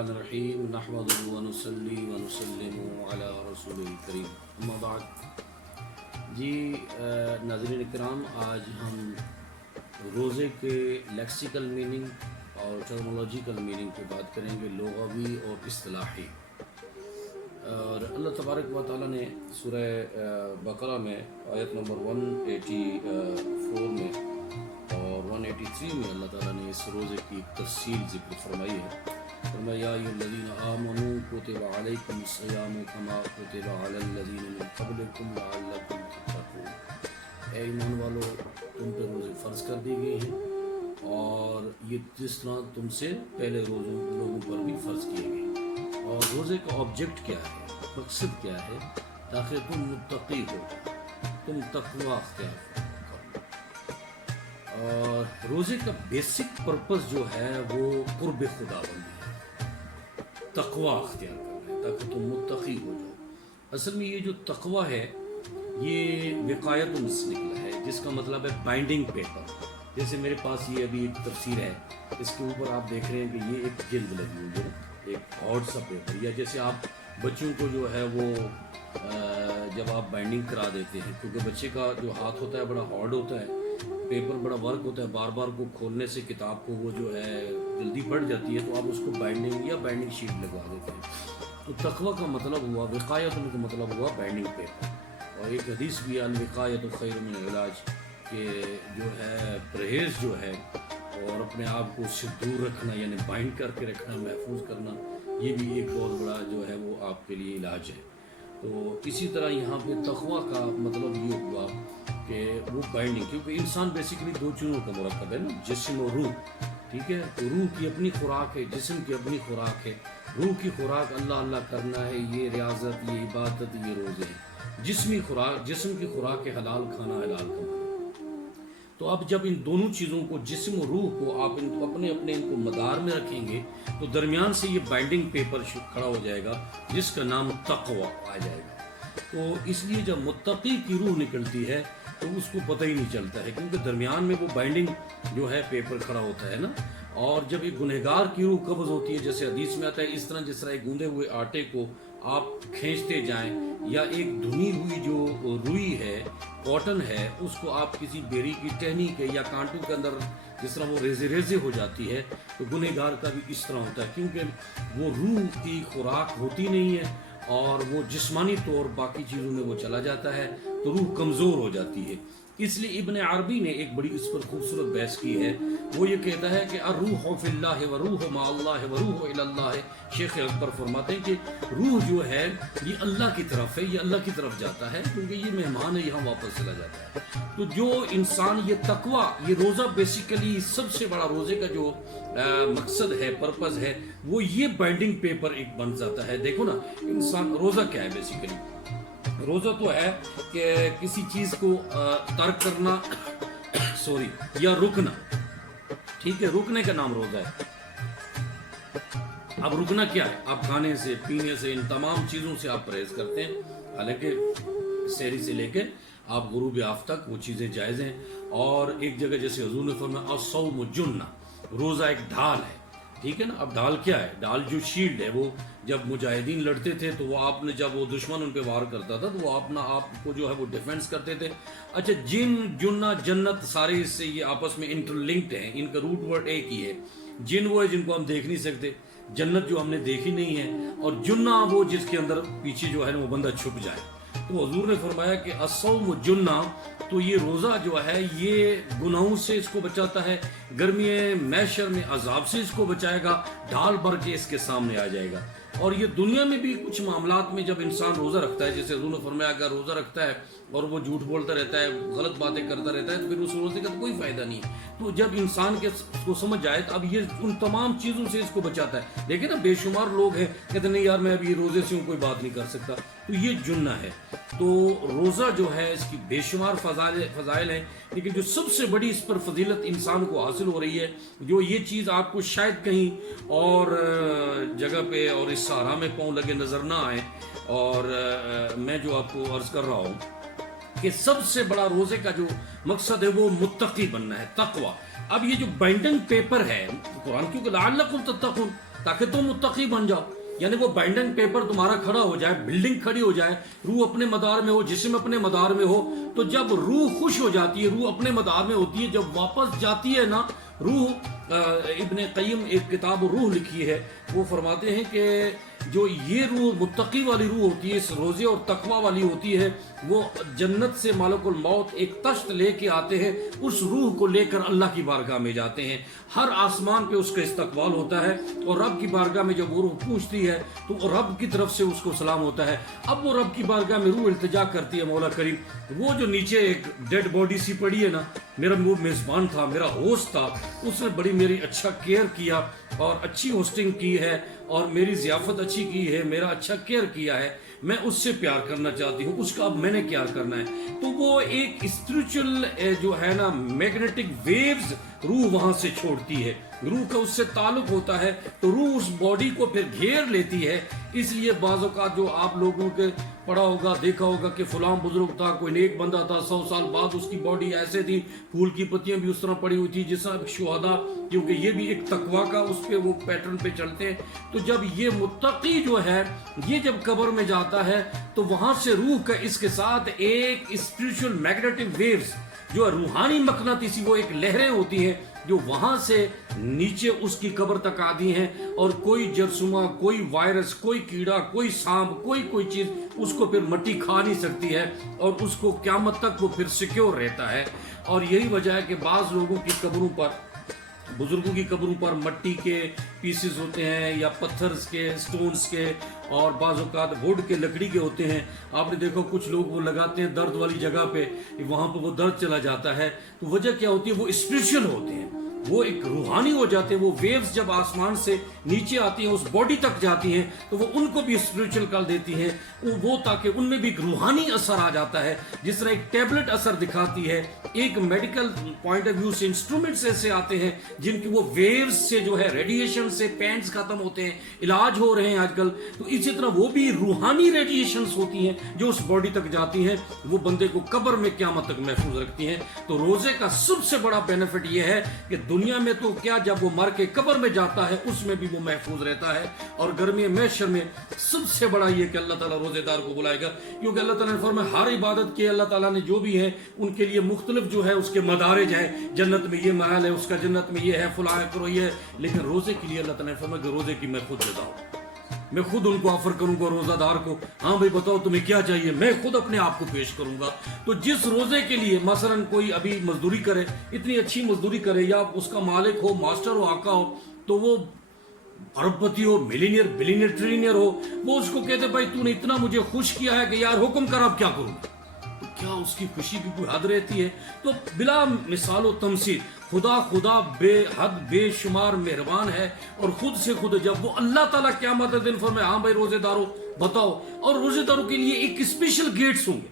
बिस्मिल्लाहिर्रहमानिर्रहीम नहमदुहु व नुसल्ली व नुसल्लिमु अला रसूलिल करीम अम्मा बाद। जी नाज़रीन इकराम, आज हम रोज़े के लेक्सिकल मीनिंग और टर्मिनोलॉजिकल मीनिंग पे बात करेंगे, लुग़वी और इस्तिलाही। और अल्लाह तबारक व तआला ने सूरह बकरा में आयत नंबर 184 में और 183 में अल्लाह ताला ने इस रोज़े की एक तफसील ज़िक्र फरमाई है। फरमाया या अय्युहल्लज़ीना आमनू कुतिबा अलैकुमुस्सियामु कमा कुतिबा अलल्लज़ीना मिन क़ब्लिकुम लअल्लकुम तत्तक़ून। ऐ ईमान वालो, तुम पे रोज़े फ़र्ज़ कर दी गई हैं और ये जिस तरह तुमसे पहले लोगों पर भी फ़र्ज़ किए गए। और रोज़े का ऑब्जेक्ट क्या है, मकसद क्या है? ताकि तुम मुत्तक़ी हो, तुम तक़वा अख्तियार करो। और रोज़े का बेसिक पर्पस जो है वो क़ुर्ब खुदाबंदी है, तक़वा अख्तियार करना है ताकि तुम मुत्तक़ी हो जाओ। असल में ये जो तक़वा है ये विक़ायतुन से निकला है, जिसका मतलब है बाइंडिंग पेपर। जैसे मेरे पास ये अभी एक तफसीर है, इसके ऊपर आप देख रहे हैं कि ये एक जिल्द लगी हुई है, एक हार्ड सा पेपर। या जैसे आप बच्चों को जो है वो जब आप बाइंडिंग करा देते हैं, क्योंकि बच्चे का जो हाथ होता है बड़ा हार्ड होता है, पेपर बड़ा वर्क होता है, बार बार को खोलने से किताब को वो जो है जल्दी बढ़ जाती है, तो आप उसको बाइंडिंग या बाइंडिंग शीट लगवा देते हैं। तो तक़वा का मतलब हुआ, विक़ायत का मतलब हुआ बाइंडिंग पेपर। और एक हदीस भी अल विक़ायतु खैर मिनल इलाज, कि जो है परहेज़ जो है और अपने आप को उससे दूर रखना, यानी बाइंड करके रखना, महफूज करना, ये भी एक बहुत बड़ा जो है वो आपके लिए इलाज है। तो इसी तरह यहाँ पे तक़वा का मतलब ये हुआ कि वो बाइंडिंग, क्योंकि इंसान बेसिकली दो चीज़ों का मुरक्कब है ना, जिस्म और रूह। ठीक है, तो रूह की अपनी खुराक है, जिस्म की अपनी खुराक है। रूह की खुराक अल्लाह अल्लाह करना है, ये रियाजत, ये इबादत, ये रोज़े हैं। जिस्म की खुराक है हलाल खाना, हलाल कमाना। तो अब जब इन दोनों चीज़ों को, जिस्म और रूह को आप इनको अपने इनको मदार में रखेंगे, तो दरमियान से ये बाइंडिंग पेपर खड़ा हो जाएगा, जिसका नाम तक़वा आ जाएगा। तो इसलिए जब मुत्तक़ी की रूह निकलती है तो उसको पता ही नहीं चलता है, क्योंकि दरमियान में वो बाइंडिंग जो है पेपर खड़ा होता है ना। और जब एक गुनहगार की रूह कब्ज़ होती है, जैसे हदीस में आता है, इस तरह जिस तरह एक गूंदे हुए आटे को आप खींचते जाएं, या एक धुनी हुई जो रुई है, कॉटन है, उसको आप किसी बेरी की टहनी के या कांटों के अंदर जिस तरह वो रेजे हो जाती है, तो गुनहगार का भी इस तरह होता है, क्योंकि वो रूह की खुराक होती नहीं है और वो जिस्मानी तौर बाकी चीज़ों में वो चला जाता है, तो रूह कमज़ोर हो जाती है। इसलिए इब्न अरबी ने एक बड़ी इस पर खूबसूरत बहस की है। वो ये कहता है कि अर्रूह फिल्लाह व रूह माअल्लाह व रूह इलल्लाह। शेख अकबर फरमाते हैं कि रूह जो है ये अल्लाह की तरफ है, ये अल्लाह की तरफ जाता है, क्योंकि ये मेहमान है, यहाँ वापस चला जाता है। तो जो इंसान ये तक़वा, ये रोज़ा बेसिकली सबसे बड़ा रोज़े का जो मकसद है, पर्पज़ है, वो ये बाइंडिंग पेपर एक बन जाता है। देखो ना, इंसान रोज़ा क्या है बेसिकली? रोज़ा तो है कि किसी चीज़ को तर्क करना या रुकना। ठीक है, रुकने का नाम रोज़ा है। अब रुकना क्या है? आप खाने से, पीने से, इन तमाम चीज़ों से आप परहेज़ करते हैं, हालांकि सहरी से लेके आप गुरूब आफ़ तक वो चीज़ें जायज़ हैं। और एक जगह जैसे हुज़ूर ने फरमाया अस्सौम जुन्ना, रोज़ा एक ढाल है। ठीक है ना। अब ढाल क्या है? ढाल जो शील्ड है, वो जब मुजाहिदीन लड़ते थे तो वो आपने, जब वो दुश्मन उन पे वार करता था तो वो अपना आप को जो है वो डिफेंस करते थे। अच्छा, जिन, जुन्ना, जन्नत, सारे इससे ये आपस में इंटरलिंक्ड हैं, इनका रूट वर्ड एक ही है। जिन वो है जिनको हम देख नहीं सकते, जन्नत जो हमने देखी नहीं है, और जुन्ना वो जिसके अंदर पीछे जो है ना वो बंदा छुप जाए। तो हुजूर ने फरमाया कि अस्सौम जुन्ना, तो ये रोज़ा जो है ये गुनाहों से इसको बचाता है, गर्मी मैशर में अजाब से इसको बचाएगा, ढाल भर के इसके सामने आ जाएगा। और ये दुनिया में भी कुछ मामलात में जब इंसान रोज़ा रखता है, जैसे हुजूर ने फरमाया अगर रोज़ा रखता है और वो झूठ बोलता रहता है, गलत बातें करता रहता है, तो फिर उस रोज़े का तो कोई फ़ायदा नहीं है। तो जब इंसान के को समझ जाए, तो अब ये उन तमाम चीज़ों से इसको बचाता है। देखिए ना, बेशुमार लोग हैं कहते नहीं यार मैं अभी रोज़े से कोई बात नहीं कर सकता, तो ये जुन्ना है। तो रोज़ा जो है इसकी बेशुमार फ़ज़ाइल हैं, लेकिन जो सबसे बड़ी इस पर फजीलत इंसान को हासिल हो रही है, जो ये चीज़ आपको शायद कहीं और जगह पे और इस सहारा में पाँव लगे नज़र ना आए, और मैं जो आपको अर्ज़ कर रहा हूँ कि सबसे बड़ा रोज़े का जो मकसद है वो मुत्तकी बनना है, तक़वा। अब ये जो बाइंडिंग पेपर है कुरान, क्योंकि लअल्लकुम तत्तक़ून, ताकि तुम मुत्तकी बन जाओ। यानी वो बाइंडिंग पेपर तुम्हारा खड़ा हो जाए, बिल्डिंग खड़ी हो जाए, रूह अपने मदार में हो, जिस्म अपने मदार में हो, तो जब रूह खुश हो जाती है, रूह अपने मदार में होती है, जब वापस जाती है ना रूह, इब्ने क़य्यिम एक किताब रूह लिखी है, वो फरमाते हैं कि जो ये रूह मुत्तकी वाली रूह होती है, इस रोज़े और तकवा वाली होती है, वो जन्नत से मालिकुल मौत एक तश्त लेके आते हैं, उस रूह को लेकर अल्लाह की बारगाह में जाते हैं। हर आसमान पे उसका इस्तकबाल होता है और रब की बारगाह में जब वो रूह पूछती है तो रब की तरफ से उसको सलाम होता है। अब वो रब की बारगाह में रूह इल्तिजा करती है, मौला करीम वो जो नीचे एक डेड बॉडी सी पड़ी है ना, मेरा वो मेज़बान था, मेरा होस्ट था, उसने बड़ी मेरी अच्छा केयर किया और अच्छी होस्टिंग की है और मेरी ज़ियाफ़त अच्छी की है, मेरा अच्छा केयर किया है, मैं उससे प्यार करना चाहती हूँ, उसका अब मैंने क्या करना है। तो वो एक स्पिरिचुअल जो है ना मैग्नेटिक वेव्स रूह वहां से छोड़ती है, रूह का उससे ताल्लुक होता है, तो रूह उस बॉडी को फिर घेर लेती है। इसलिए बाज़ औक़ात जो आप लोगों के पढ़ा होगा, देखा होगा कि फलां बुजुर्ग था, कोई नेक बंदा था, 100 साल बाद उसकी बॉडी ऐसे थी, फूल की पत्तियां भी उस तरह पड़ी हुई थी जिस तरह शुहदा, क्योंकि ये भी एक तकवा का उस पे वो पैटर्न पे चलते हैं। तो जब ये मुत्तकी जो है ये जब कब्र में जाता है तो वहां से रूह का इसके साथ एक स्पिरिचुअल मैग्नेटिक वेव्स जो रूहानी मकनातीसी वो एक लहरें होती हैं जो वहां से नीचे उसकी कब्र तक आती हैं, और कोई जरसुमा, कोई वायरस, कोई कीड़ा, कोई सांप, कोई चीज उसको फिर मट्टी खा नहीं सकती है और उसको क़यामत तक वो फिर सिक्योर रहता है। और यही वजह है कि बाज़ लोगों की कब्रों पर, बुजुर्गों की कब्रों पर मट्टी के पीसेस होते हैं या पत्थर्स के, स्टोन्स के, और बाज़ औक़ात वुड के, लकड़ी के होते हैं। आपने देखो कुछ लोग वो लगाते हैं दर्द वाली जगह पे, वहाँ पर वो दर्द चला जाता है। तो वजह क्या होती है, वो स्पिरिचुअल होते हैं, वो एक रूहानी हो जाते हैं। वो वेव्स जब आसमान से नीचे आती हैं, उस बॉडी तक जाती हैं, तो वो उनको भी स्पिरिचुअल कर देती हैं, वो ताकि उनमें भी एक रूहानी असर आ जाता है। जिस तरह एक टैबलेट असर दिखाती है, एक मेडिकल पॉइंट ऑफ व्यू से इंस्ट्रूमेंट्स ऐसे आते हैं जिनकी वो वेव्स से जो है रेडिएशन से पेन्स खत्म होते हैं, इलाज हो रहे हैं आजकल। तो इसी तरह वो भी रूहानी रेडिएशंस होती हैं जो उस बॉडी तक जाती हैं, वो बंदे को कब्र में क़यामत तक महफूज रखती हैं। तो रोजे का सबसे बड़ा बेनिफिट ये है कि दुनिया में तो क्या, जब वो मर के कब्र में जाता है उसमें भी वो महफूज रहता है। और गर्मी महशर में सबसे बड़ा ये कि अल्लाह ताला रोजेदार को बुलाएगा, क्योंकि अल्लाह ताला ने फरमाया हर इबादत के अल्लाह ताला ने जो भी है उनके लिए मुख्तलिफ जो है उसके मदारिज है, जन्नत में ये महल है, उसका जन्नत में ये है, फलां करो ये। लेकिन रोजे के लिए अल्लाह ताला ने फरमाया कि रोजे की मैं खुद जज़ा हूं, मैं खुद उनको ऑफर करूंगा रोजादार को, हाँ भाई बताओ तुम्हें क्या चाहिए, मैं खुद अपने आप को पेश करूंगा। तो जिस रोजे के लिए मसलन कोई अभी मजदूरी करे, इतनी अच्छी मजदूरी करे, या उसका मालिक हो, मास्टर हो, आका हो, तो वो अरबपति हो, मिलीनियर, बिलीनियर, ट्रिलियनियर हो, वो उसको कहते भाई तूने इतना मुझे खुश किया है कि यार हुक्म कर अब क्या करूं। तो क्या उसकी खुशी की कोई हद रहती है। तो बिला मिसालो तमसील खुदा बेहद बेशुमार मेहरबान है। और खुद से खुद जब वो अल्लाह ताला क़यामत के दिन फरमाए हाँ भाई रोजेदारों बताओ, और रोजेदारों के लिए एक स्पेशल गेट्स होंगे,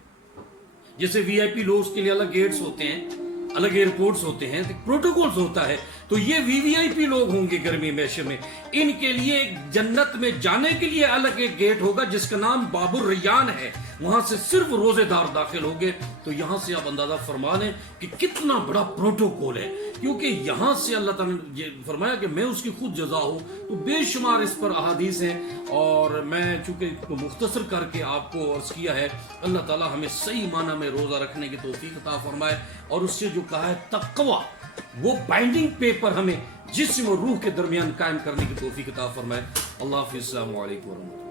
जैसे वीआईपी लोग के लिए अलग गेट्स होते हैं, अलग एयरपोर्ट्स होते हैं, प्रोटोकॉल्स होता है, तो ये वीवीआईपी लोग होंगे गर्मी मैशर में, इनके लिए जन्नत में जाने के लिए अलग एक गेट होगा जिसका नाम बाबुर रैयान है, वहां से सिर्फ रोजेदार दाखिल होंगे। तो यहां से आप अंदाजा फरमा लें कि कितना बड़ा प्रोटोकॉल है, क्योंकि यहां से अल्लाह ताला ने ये फरमाया कि मैं उसकी खुद जजा हूं। तो बेशुमार इस पर अहादीस हैं, और मैं चूंकि मुख्तसर करके आपको अर्ज किया है, अल्लाह ताला हमें सही माना में रोजा रखने की तौफीक अता फरमाए, और उससे जो कहा है तक़वा, वो बाइंडिंग पेपर हमें जिस्म और रूह के दरमियान कायम करने की तौफीक अता फरमाए। अल्लाह हाफ़िज़, अस्सलामु अलैकुम।